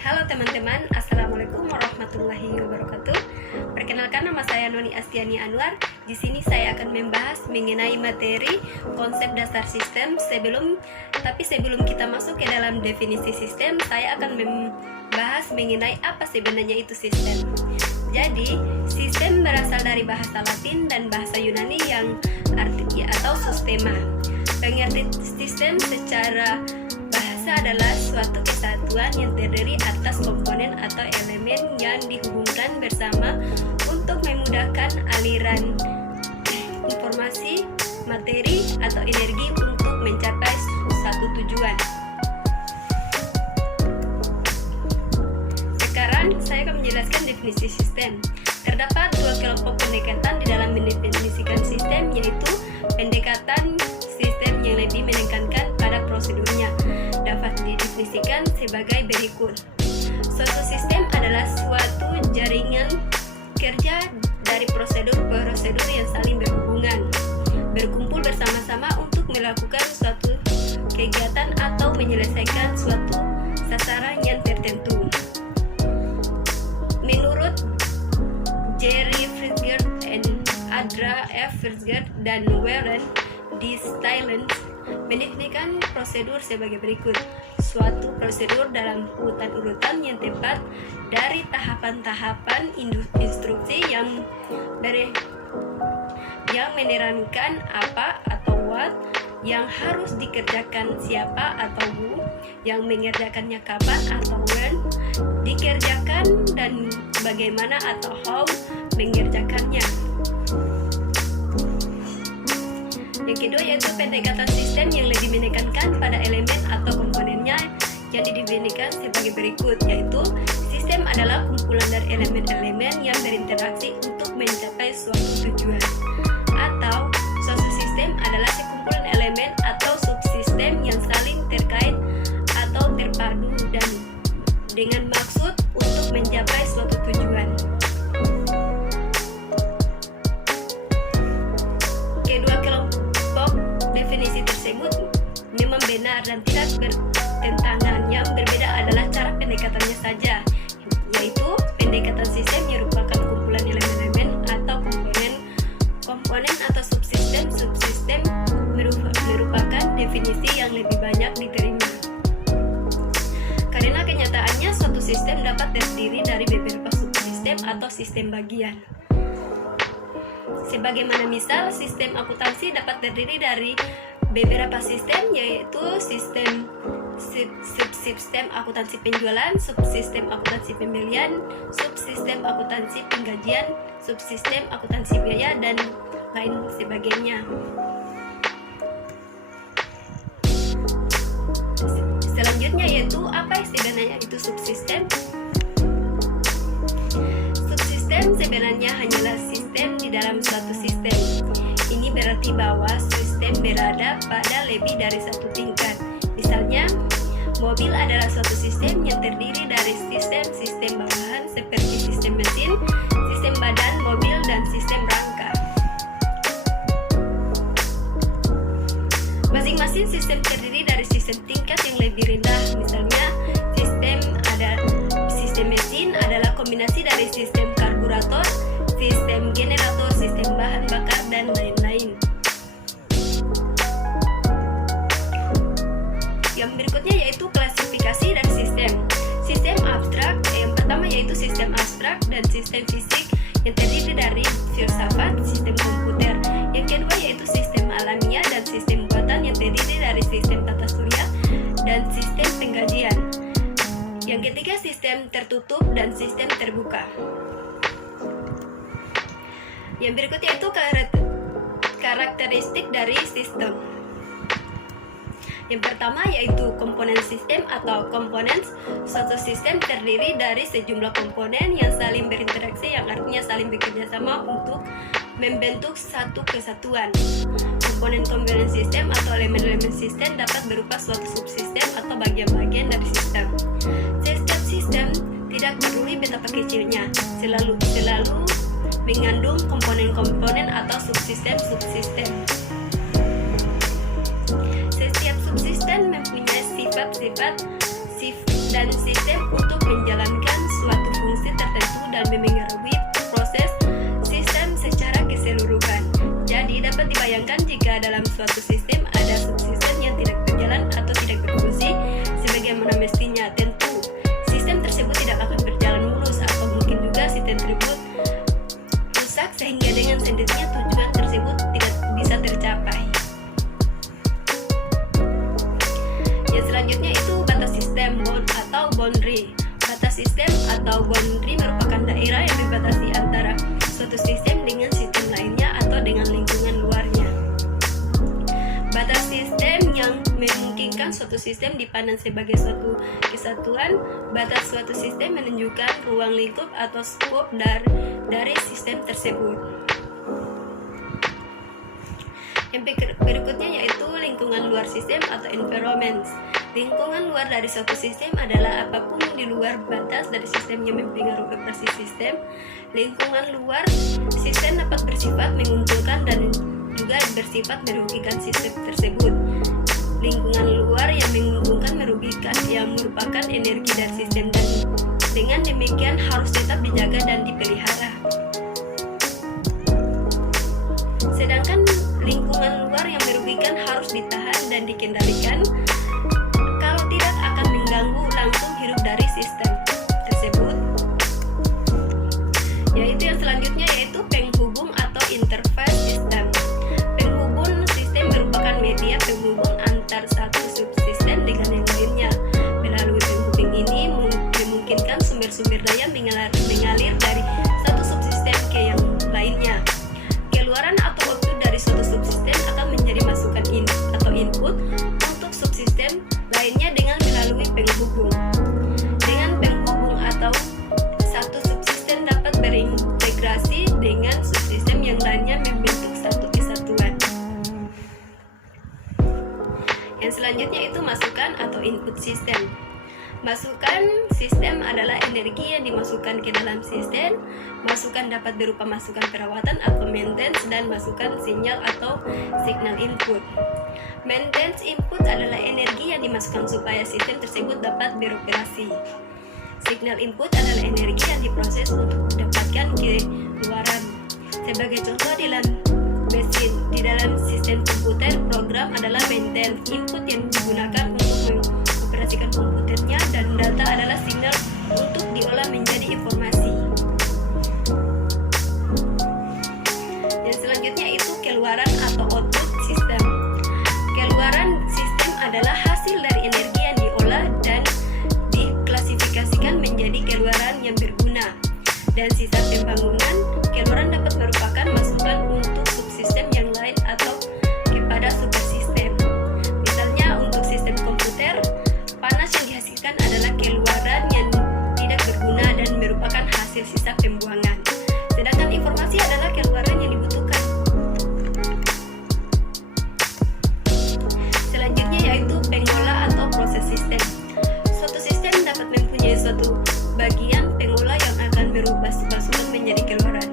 Halo teman-teman, Assalamualaikum warahmatullahi wabarakatuh. Perkenalkan, nama saya Noni Astiani Anwar. Di sini saya akan membahas mengenai materi konsep dasar sistem. Sebelum kita masuk ke dalam definisi sistem, saya akan membahas mengenai apa sebenarnya itu sistem. Jadi, sistem berasal dari bahasa Latin dan bahasa Yunani yang artinya atau sistema. Pengertian sistem secara bahasa adalah suatu kesatuan yang terdiri atas komponen atau elemen yang dihubungkan bersama untuk memudahkan aliran informasi, materi, atau energi untuk mencapai satu tujuan. Sekarang saya akan menjelaskan definisi sistem. Terdapat dua kelompok pendekatan di dalam mendefinisikan sistem, yaitu pendekatan sistem yang lebih menekankan pada prosedurnya. Dapat didefinisikan sebagai berikut. Suatu sistem adalah suatu jaringan kerja dari prosedur-prosedur yang saling berhubungan, berkumpul bersama-sama untuk melakukan suatu kegiatan atau menyelesaikan suatu sasaran yang tertentu. Menurut Jerry Fritzger and Adra F. Fritzger dan Warren D. Stillens mendefinisikan prosedur sebagai berikut: suatu prosedur dalam urutan-urutan yang tepat dari tahapan-tahapan instruksi yang menerangkan apa atau what yang harus dikerjakan, siapa atau who yang mengerjakannya, kapan atau when dikerjakan, dan bagaimana atau how mengerjakannya. Yang kedua yaitu pendekatan sistem yang lebih menekankan pada elemen atau komponennya yang didefinisikan sebagai berikut, yaitu sistem adalah kumpulan dari elemen-elemen yang berinteraksi untuk mencapai suatu tujuan, atau suatu sistem adalah sekumpulan elemen atau subsistem yang saling terkait atau terpadu dan dengan maksud untuk mencapai suatu tujuan. Kedua kelompok definisi tersebut memang benar dan tidak bertentangan. Yang berbeda adalah cara pendekatannya saja, yaitu pendekatan sistem yang merupakan kumpulan elemen-elemen atau komponen atau subsistem merupakan definisi yang lebih banyak diterima. Karena kenyataannya suatu sistem dapat terdiri dari beberapa subsistem atau sistem bagian. Sebagaimana misal, sistem akuntansi dapat terdiri dari beberapa sistem, yaitu subsistem akuntansi penjualan, subsistem akuntansi pembelian, subsistem akuntansi penggajian, subsistem akuntansi biaya, dan lain sebagainya. Selanjutnya yaitu apa sebenarnya itu subsistem? Subsistem sebenarnya hanyalah sistem di dalam suatu sistem. Ini berarti bahwa sistem berada pada lebih dari satu tingkat. Misalnya, mobil adalah suatu sistem yang terdiri dari sistem bawahan seperti sistem mesin, sistem badan mobil, dan sistem rangka. Masing-masing sistem terdiri dari sistem tingkat yang lebih rendah. Misalnya, sistem mesin adalah kombinasi dari sistem karburator, sistem generator, sistem bahan bakar, dan lain-lain. Yang berikutnya yaitu klasifikasi dan sistem. Sistem abstrak, yang pertama yaitu sistem abstrak dan sistem fisik yang terdiri dari filsafat, sistem komputer. Yang kedua yaitu sistem alamiah dan sistem buatan yang terdiri dari sistem tata surya dan sistem penggajian. Yang ketiga sistem tertutup dan sistem terbuka. Yang berikutnya itu karakteristik dari sistem. Yang pertama yaitu komponen sistem atau components. Suatu sistem terdiri dari sejumlah komponen yang saling berinteraksi, yang artinya saling bekerja sama untuk membentuk satu kesatuan. Komponen-komponen sistem atau elemen-elemen sistem dapat berupa suatu subsistem atau bagian-bagian dari sistem. Setiap sistem, tidak peduli betapa kecilnya, selalu mengandung komponen-komponen atau subsistem-subsistem. Setiap subsistem mempunyai sifat-sifat dan sistem untuk menjalankan suatu fungsi tertentu dan memengaruhi proses sistem secara keseluruhan. Jadi dapat dibayangkan jika dalam suatu sistem ada subsistem yang tidak berjalan atau tidak berfungsi sebagaimana mestinya, tentu sistem tersebut tidak akan berjalan mulus, atau mungkin juga sistem tersebut rusak sehingga dengan sendirinya tujuan tersebut tidak bisa tercapai. Yang selanjutnya itu batas sistem atau boundary. Batas sistem atau boundary merupakan daerah yang dibatasi antara suatu sistem dengan sistem lainnya atau dengan lingkungan luarnya. Batas sistem yang memungkinkan suatu sistem dipandang sebagai suatu kesatuan. Batas suatu sistem menunjukkan ruang lingkup atau skop dari sistem tersebut. Yang berikutnya yaitu lingkungan luar sistem atau environment. Lingkungan luar dari suatu sistem adalah apapun di luar batas dari sistem yang mempengaruhi operasi sistem. Lingkungan luar sistem dapat bersifat menguntungkan dan juga bersifat merugikan sistem tersebut. Lingkungan luar yang menguntungkan merugikan yang merupakan energi dari sistem, dan dengan demikian harus tetap dijaga dan dipelihara. Sedangkan lingkungan luar yang merugikan harus ditahan dan dikendalikan, kalau tidak akan mengganggu langsung hidup dari sistem tersebut. Yaitu yang selanjutnya yaitu penghubung atau interface system. Penghubung sistem merupakan media penghubung antar satu subsistem dengan yang lainnya. Melalui penghubung ini memungkinkan sumber-sumber daya mengalir dari satu subsistem ke yang lainnya. Keluaran atau output dari suatu subsistem akan menjadi masukan atau input untuk subsistem lainnya dengan melalui penghubung. Dengan penghubung atau satu subsistem dapat berintegrasi dengan subsistem yang lainnya membentuk satu kesatuan. Yang selanjutnya itu masukan atau input sistem. Masukan sistem adalah energi yang dimasukkan ke dalam sistem. Masukan dapat berupa masukan perawatan atau maintenance, dan masukan sinyal atau signal input. Maintenance input adalah energi yang dimasukkan supaya sistem tersebut dapat beroperasi. Signal input adalah energi yang diproses untuk mendapatkan keluaran. Sebagai contoh di dalam sistem komputer, program adalah maintenance input yang digunakan untuk mengoperasikan komputernya, dan data adalah signal untuk diolah menjadi informasi. Yang selanjutnya itu keluaran atau output sistem. Keluaran sistem adalah hasil dari energi yang diolah dan diklasifikasikan menjadi keluaran yang berguna. Dan sisa pembangunan, keluaran dapat merupakan masukan untuk subsistem yang lain atau kepada supersistem. Misalnya untuk sistem komputer, panas yang dihasilkan adalah keluaran yang tidak berguna dan merupakan hasil sisa pembuangan. Sedangkan informasi adalah keluaran yang dibutuhkan. Selanjutnya yaitu pengolah atau proses sistem. Suatu sistem dapat mempunyai suatu bagian pengolah yang akan merubah masukan menjadi keluaran.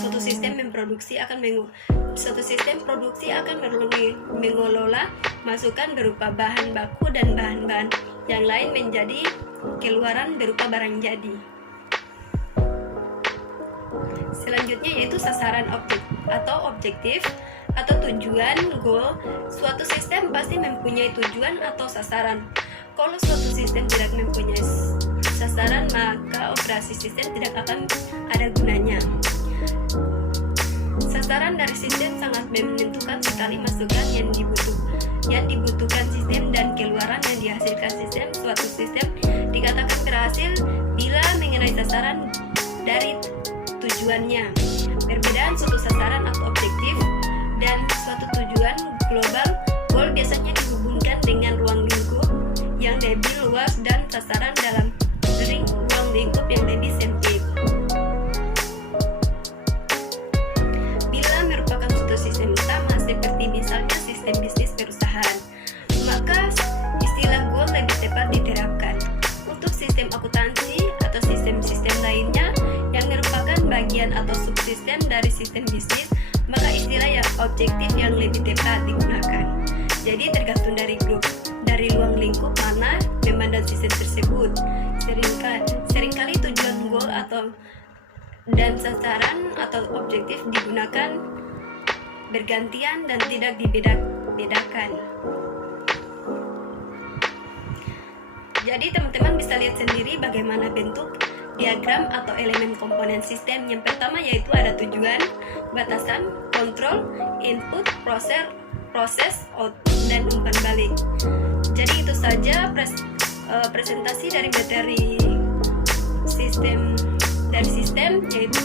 Suatu sistem produksi akan mengelola masukan berupa bahan baku dan bahan-bahan yang lain menjadi keluaran berupa barang jadi. Selanjutnya yaitu sasaran objektif atau tujuan goal. Suatu sistem pasti mempunyai tujuan atau sasaran. Kalau suatu sistem tidak mempunyai sasaran, maka operasi sistem tidak akan ada gunanya. Sasaran dari sistem sangat menentukan sekali masukan yang dibutuhkan sistem dan keluaran yang dihasilkan sistem. Suatu sistem dikatakan berhasil bila mengenai sasaran dari tujuannya. Perbedaan suatu sasaran atau objektif dan suatu tujuan global goal biasanya dihubungkan dengan ruang lingkup yang lebih luas dan sasaran dalam ruang lingkup yang lebih sempit. Bila merupakan suatu sistem utama seperti misalnya sistem bisnis perusahaan, maka istilah goal lebih tepat diterapkan. Untuk sistem akuntansi atau sistem-sistem lainnya yang merupakan bagian atau subsistem dari sistem bisnis, maka istilah yang objektif yang lebih tepat digunakan. Jadi tergantung dari ruang lingkup mana pemahaman dan sistem tersebut. Seringkali tujuan, goal dan sasaran atau objektif digunakan bergantian dan tidak dibedakan. Jadi teman-teman bisa lihat sendiri bagaimana bentuk diagram atau elemen komponen sistem. Yang pertama yaitu ada tujuan, batasan, kontrol, input, proses, output, dan umpan balik. Jadi itu saja presentasi dari materi sistem, yaitu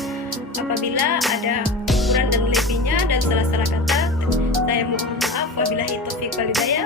apabila ada kurang dan lebihnya dan salah-salah kata, saya mohon maaf. Wabillahi taufiq walhidayah.